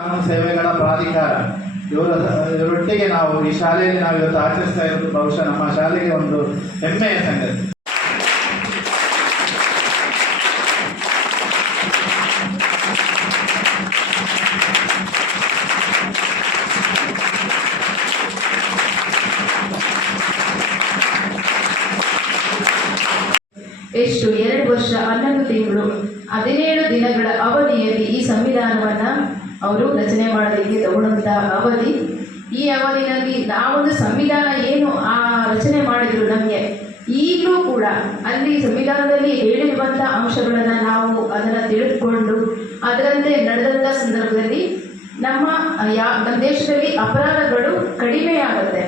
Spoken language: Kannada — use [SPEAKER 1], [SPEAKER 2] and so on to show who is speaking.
[SPEAKER 1] ನಮ್ಮ
[SPEAKER 2] ಸೇವೆಗಳ ಪ್ರಾಧಿಕಾರ, ಇವರ ಇವರೊಟ್ಟಿಗೆ ನಾವು ಈ ಶಾಲೆಯಲ್ಲಿ ನಾವು ಇವತ್ತು ಆಚರಿಸ್ತಾ ಇರೋದು ಬಹುಶಃ ನಮ್ಮ ಶಾಲೆಗೆ ಒಂದು ಹೆಮ್ಮೆಯ ಸಂಗತಿ.
[SPEAKER 3] ಎಷ್ಟು ಎರಡು ವರ್ಷ ಹನ್ನೊಂದು ತಿಂಗಳು, ಹದಿನೇಳು ದಿನಗಳ ಅವಧಿಯಲ್ಲಿ ಈ ಸಂವಿಧಾನವನ್ನು ಅವರು ರಚನೆ ಮಾಡೋದಕ್ಕೆ ತಗೊಂಡಂತಹ ಅವಧಿ. ಈ ಅವಧಿನಲ್ಲಿ ನಾವೊಂದು ಸಂವಿಧಾನ ಏನು ಆ ರಚನೆ ಮಾಡಿದ್ರು ನಮಗೆ, ಈಗಲೂ ಕೂಡ ಅಲ್ಲಿ ಸಂವಿಧಾನದಲ್ಲಿ ಹೇಳಿರುವಂಥ ಅಂಶಗಳನ್ನು ನಾವು ಅದನ್ನು ತಿಳಿದುಕೊಂಡು ಅದರಂತೆ ನಡೆದಂಥ ಸಂದರ್ಭದಲ್ಲಿ ನಮ್ಮ ಯಾ ದೇಶದಲ್ಲಿ ಅಪರಾಧಗಳು ಕಡಿಮೆ ಆಗುತ್ತೆ